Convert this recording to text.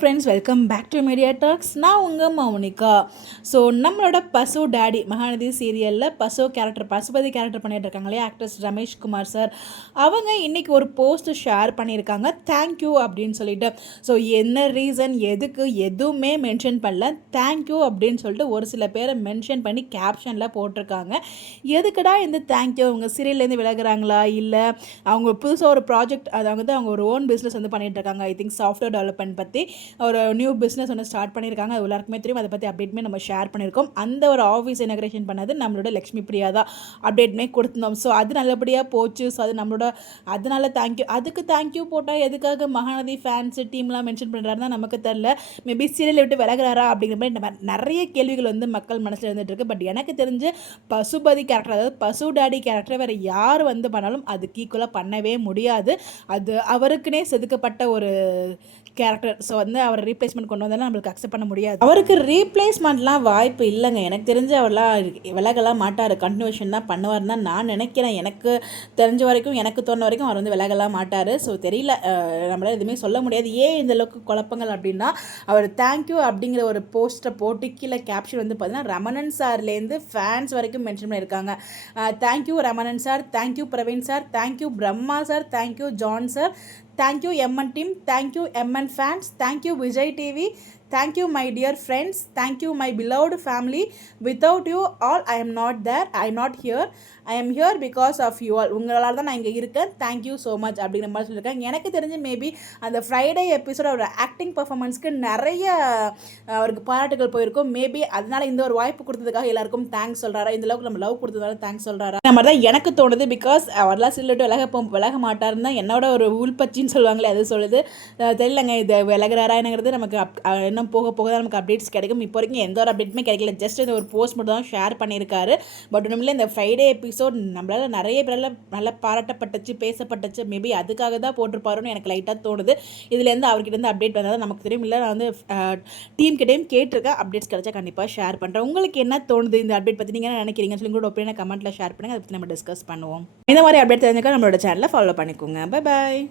Friends, welcome back to media talks. நான் உங்கள் Mounika. So நம்மளோட பசு டேடி மகாநதி சீரியலில் பசுபதி கேரக்டர் பண்ணிட்டு இருக்காங்க இல்லையா, ஆக்ட்ரஸ் ரமேஷ் குமார் சார். அவங்க இன்றைக்கி ஒரு போஸ்ட் ஷேர் பண்ணியிருக்காங்க, தேங்க்யூ அப்படின்னு சொல்லிட்டு. ஸோ என்ன ரீசன், எதுக்கு, எதுவுமே மென்ஷன் பண்ணல. தேங்க்யூ அப்படின்னு சொல்லிட்டு ஒரு சில பேரை மென்ஷன் பண்ணி கேப்ஷனில் போட்டிருக்காங்க. எதுக்குடா இந்த தேங்க்யூ? அவங்க சீரியல்லேருந்து விலகுறாங்களா, இல்லை அவங்க புதுசாக ஒரு ப்ராஜெக்ட், அதாவது அவங்க ஒரு ஓன் பிஸ்னஸ் வந்து பண்ணிட்டு இருக்காங்க. ஐ திங்க் சாஃப்ட்வேர் டெவலப்மெண்ட் பற்றி ஒரு நியூ பிஸ்னஸ் ஒன்று ஸ்டார்ட் பண்ணியிருக்காங்க. அது எல்லாருக்குமே தெரியும். அதை பற்றி அப்டேட்மே நம்ம ஷேர் பண்ணியிருக்கோம். அந்த ஒரு ஆஃபீஸ் இனாகிரேஷன் பண்ணது நம்மளோட லக்ஷ்மி பிரியா தான் அப்டேட்மே கொடுத்துருந்தோம். ஸோ அது நல்லபடியாக போச்சு. ஸோ அது நம்மளோட அதனால தேங்க்யூ. அதுக்கு தேங்க்யூ போட்டால் எதுக்காக மகாநதி ஃபேன்ஸ் டீம்லாம் மென்ஷன் பண்ணுறாருன்னா நமக்கு தெரில. மேபி சீரியலை விட்டு விலகிறாரா அப்படிங்கிற மாதிரி நம்ம நிறைய கேள்விகள் வந்து மக்கள் மனசில் இருந்துட்டு இருக்கு. பட் எனக்கு தெரிஞ்சு பசுபதி கேரக்டர், அதாவது பசு டாடி கேரக்டர் வேறு யார் வந்து பண்ணாலும் அதுக்கு ஈக்குவலாக பண்ணவே முடியாது. அது அவருக்குனே செதுக்கப்பட்ட ஒரு கேரக்டர். ஸோ வந்து அவர் ரீப்ளேஸ்மெண்ட் கொண்டு வந்தாலும் நம்மளுக்கு அக்செப்ட் பண்ண முடியாது. அவருக்கு ரீப்ளேஸ்மெண்ட்லாம் வாய்ப்பு இல்லைங்க. எனக்கு தெரிஞ்சு அவர்லாம் விலகலாம் மாட்டார். கண்டினியூஷன் தான் பண்ணுவார்னு தான் நான் நினைக்கிறேன். எனக்கு தெரிஞ்ச வரைக்கும், எனக்கு தோணுன வரைக்கும் அவர் வந்து விலகலாம் மாட்டார். ஸோ தெரியல, நம்மளால் எதுவுமே சொல்ல முடியாது. ஏன் இந்த அளவுக்கு குழப்பங்கள் அப்படின்னா, அவர் தேங்க்யூ அப்படிங்கிற ஒரு போஸ்ட்டை போட்டு கீழே கேப்ஷன் வந்து பார்த்தீங்கன்னா ரமணன் சார்லேருந்து ஃபேன்ஸ் வரைக்கும் மென்ஷன் பண்ணியிருக்காங்க. Thank you Ramanan sir, thank you Praveen sir, thank you Brahma sir, thank you John sir, thank you MN team, thank you MN fans, thank you Vijay TV, thank you my dear friends, thank you my beloved family. Without you all I am not there, I am not here, I am here because of you all. உங்களால் தான் நான் இங்கே இருக்கேன், thank you so much அப்படிங்கிற மாதிரி சொல்லியிருக்காங்க. எனக்கு தெரிஞ்சு மேபி அந்த ஃப்ரைடே எபிசோட் அவரோட ஆக்டிங் பர்ஃபார்மன்ஸ்க்கு நிறைய அவருக்கு பாராட்டுகள் போயிருக்கும். மேபி அதனால இந்த ஒரு வாய்ப்பு கொடுத்ததுக்காக எல்லாருக்கும் தேங்க்ஸ் சொல்கிறாரா, இந்த அளவுக்கு நம்ம லவ் கொடுத்ததால தேங்க்ஸ் சொல்கிறாரா, இந்த மாதிரி தான் எனக்கு தோணுது. பிகாஸ் அவர்லாம் சொல்லிட்டு விலக மாட்டாருன்னு தான் என்னோட ஒரு உள்பச்சின்னு சொல்லுவாங்களே, அது சொல்லுது. தெரியலங்க, இது விலகிறாரா என்னங்கிறது நமக்கு இன்னும் போக போக தான் நமக்கு அப்டேட்ஸ் கிடைக்கும். இப்போ வரைக்கும் எந்த ஒரு அப்டேட்டுமே கிடைக்கல. ஜஸ்ட் இந்த ஒரு போஸ்ட் மட்டும் தான் ஷேர் பண்ணியிருக்காரு. பட் ஒன்றுமில்ல, இந்த ஃப்ரைடே எபிசோட் நம்மளால் நிறைய பேரெல்லாம் நல்லா பாராட்டப்பட்டுச்சு, பேசப்பட்டுச்சு. மேபி அதுக்காக தான் போட்டிருப்பாருன்னு எனக்கு லைட்டாக தோணுது. இதுலேருந்து அவர்கிட்ட இருந்து அப்டேட் வந்தால் தான் நமக்கு தெரியும். இல்லை நான் வந்து டீம் கிட்டேயும் கேட்டிருக்கேன். அப்டேட்ஸ் கிடைச்சா கண்டிப்பாக ஷேர் பண்ணுறேன். உங்களுக்கு என்ன தோணுது இந்த அப்டேட் பற்றி, நீங்கள் என்ன நினைக்கிறீங்க சொல்லி கூட ஒப்பீனியனை கமெண்ட்டில் ஷேர் பண்ணுங்கள். அதை பற்றி நம்ம டிஸ்கஸ் பண்ணுவோம். இந்த மாதிரி அப்டேட் தெரிஞ்சுக்க நம்மளோட சேனலை ஃபாலோ பண்ணிக்கோங்க. Bye bye.